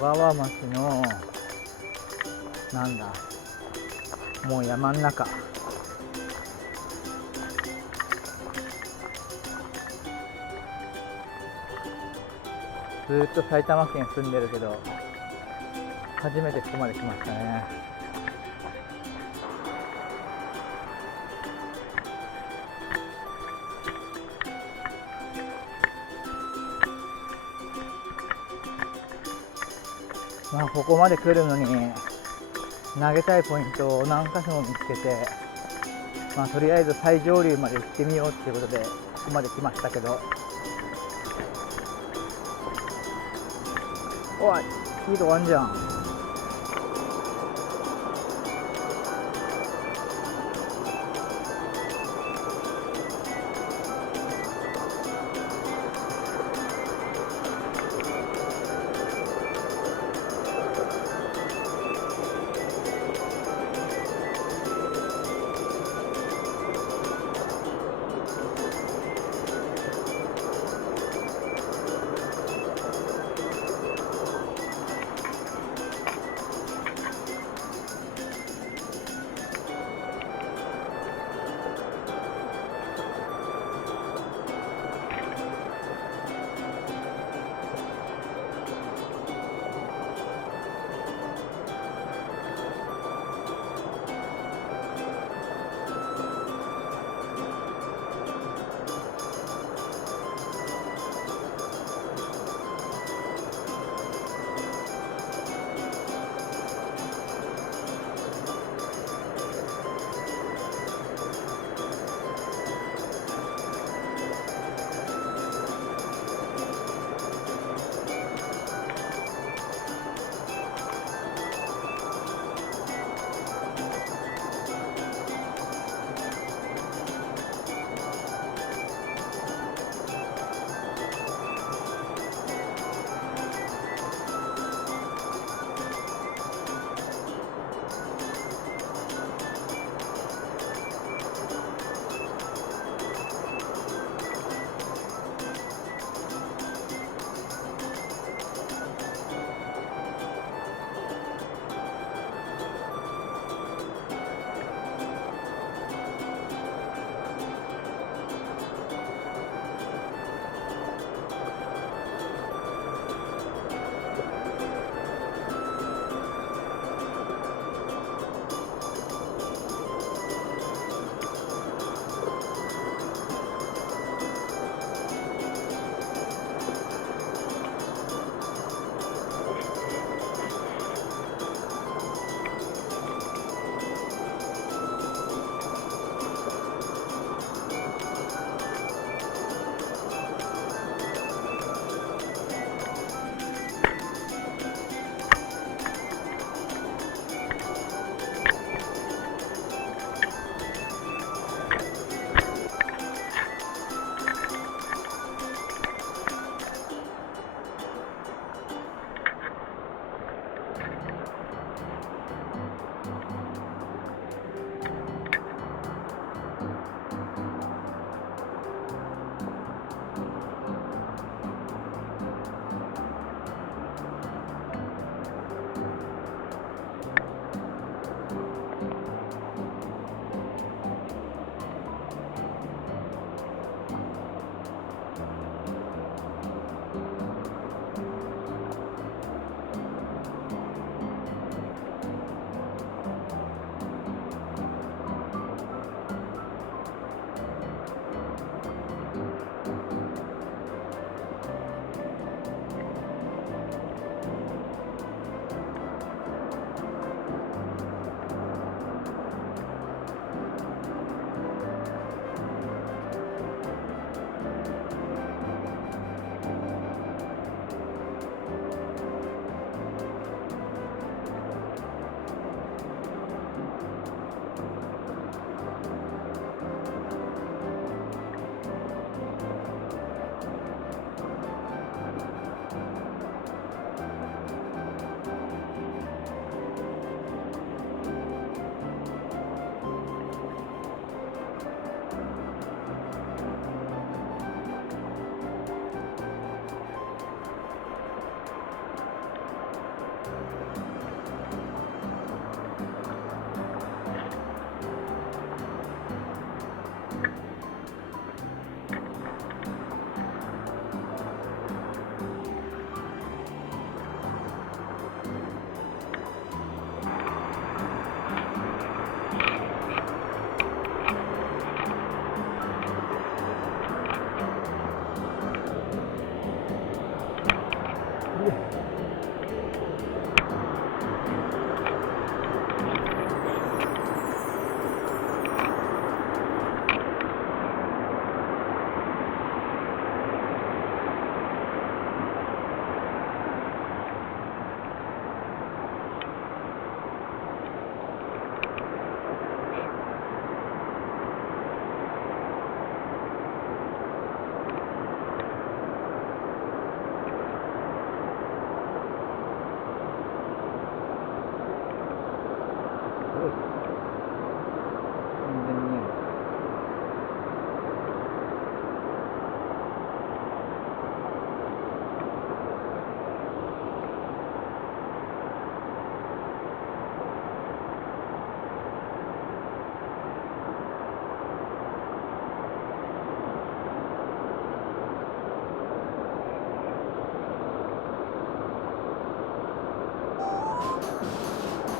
川町のもう山ん中、ずっと埼玉県住んでるけど初めてここまで来ましたね。ここまで来るのに投げたいポイントを何箇所も見つけて、とりあえず最上流まで行ってみようっていうことでここまで来ましたけど、おい、いいとこあんじゃん。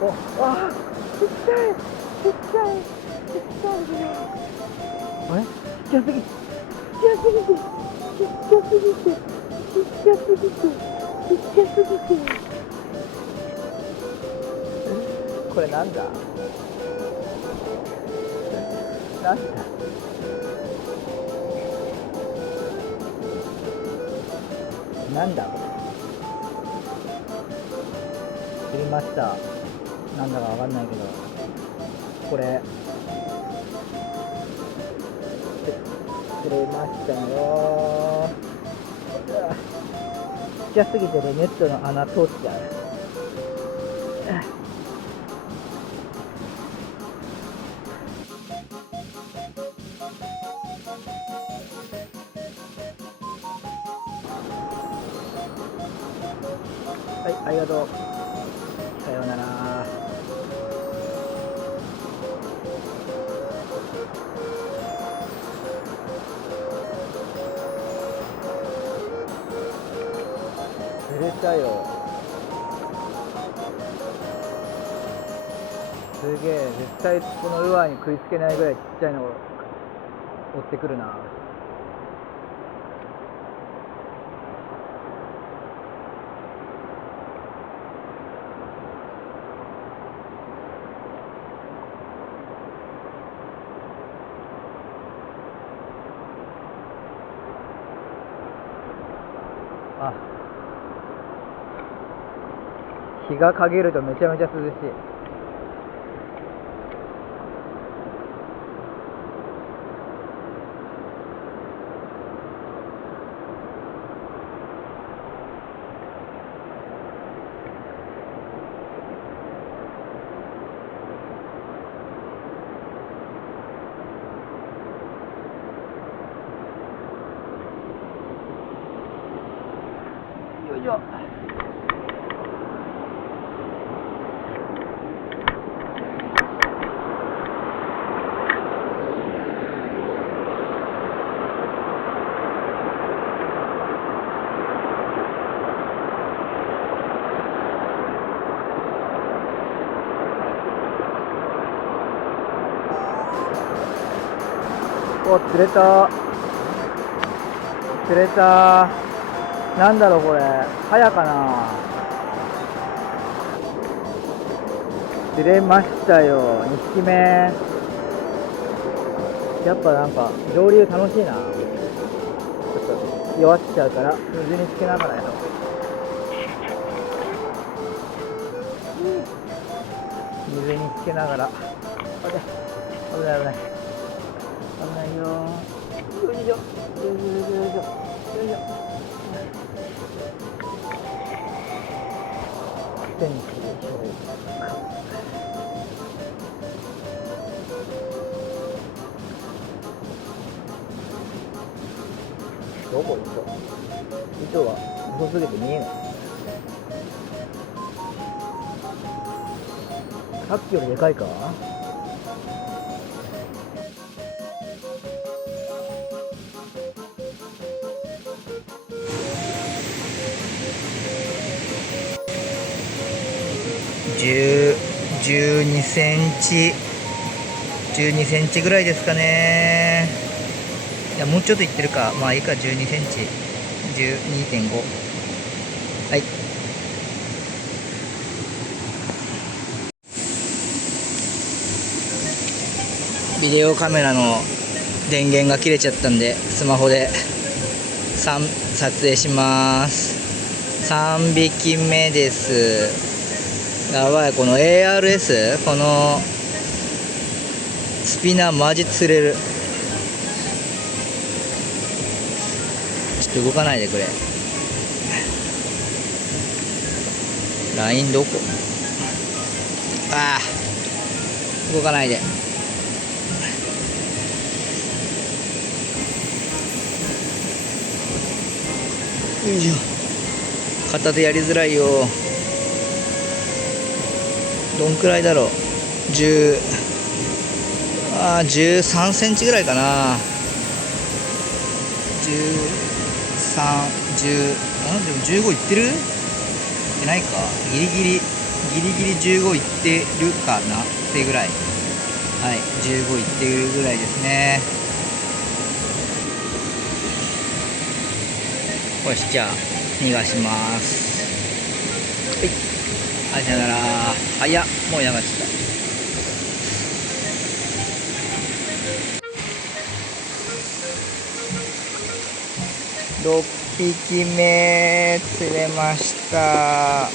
お、あ、ちっちゃい、ちっちゃい、ちっちゃい。あれ、ちっちゃすぎ、ちっちゃすぎて、ちっちゃすぎて、ちっちゃすぎて、ちっちゃすぎて。これなんだ？なんだ？なんだこれ。釣りました。なんだかわかんないけど、これ釣れましたよ。ちっちゃすぎてね、ネットの穴通っちゃう。はい、ありがとう。さようなら。釣れたよ。すげえ、絶対このルアーに食いつけないぐらいちっちゃいのを追ってくるな。あ、日が陰るとめちゃめちゃ涼しい。よいしょ。お、釣れた。釣れた。なんだろうこれ、早かな。釣れましたよ、2匹目。やっぱなんか上流楽しいな。ちょっと弱っちゃうから水につけながらやろう。水につけながら。危ない危ない危ない危ないよ。よいしょよいしょよいしょよいしょ。センチでしょうか。どこ糸は細すぎて見えない。さっきよりでかいか。12センチ12センチぐらいですかね。いやもうちょっといってるか。まあいいか。12センチ 12.5。 はい。ビデオカメラの電源が切れちゃったんでスマホで撮影します。3匹目です。やばい、この ARS このスピナーマジ釣れる。ちょっと動かないでくれ。ラインどこ。ああ、動かないで。よいしょ。片手やりづらいよ。どんくらいだろう。13センチぐらいかな。13、10、でも15いってる？いってないか。ギリギリギリギリ15いってるかなってぐらい、はい、15いってるぐらいですね。よし、じゃあ逃がします。はい、さよなら。早っ、もうやがっちゃった。6匹目釣れました。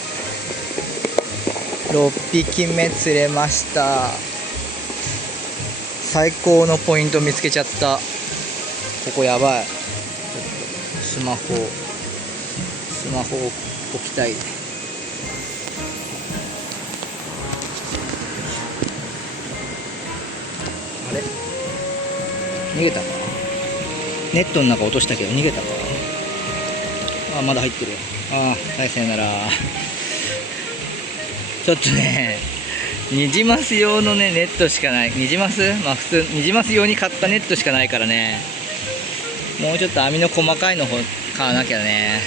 6匹目釣れました。最高のポイント見つけちゃった。ここやばい。ちょっとスマホを置きたい。あれ逃げたか。ネットの中落としたけど逃げたか。あ、まだ入ってる。あ、はい、さよなら。ちょっとね、ニジマス用のね、ネットしかない。ニジマス、まあ普通ニジマス用に買ったネットしかないからね、もうちょっと網の細かいの方買わなきゃね。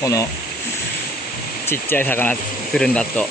このちっちゃい魚釣るんだと。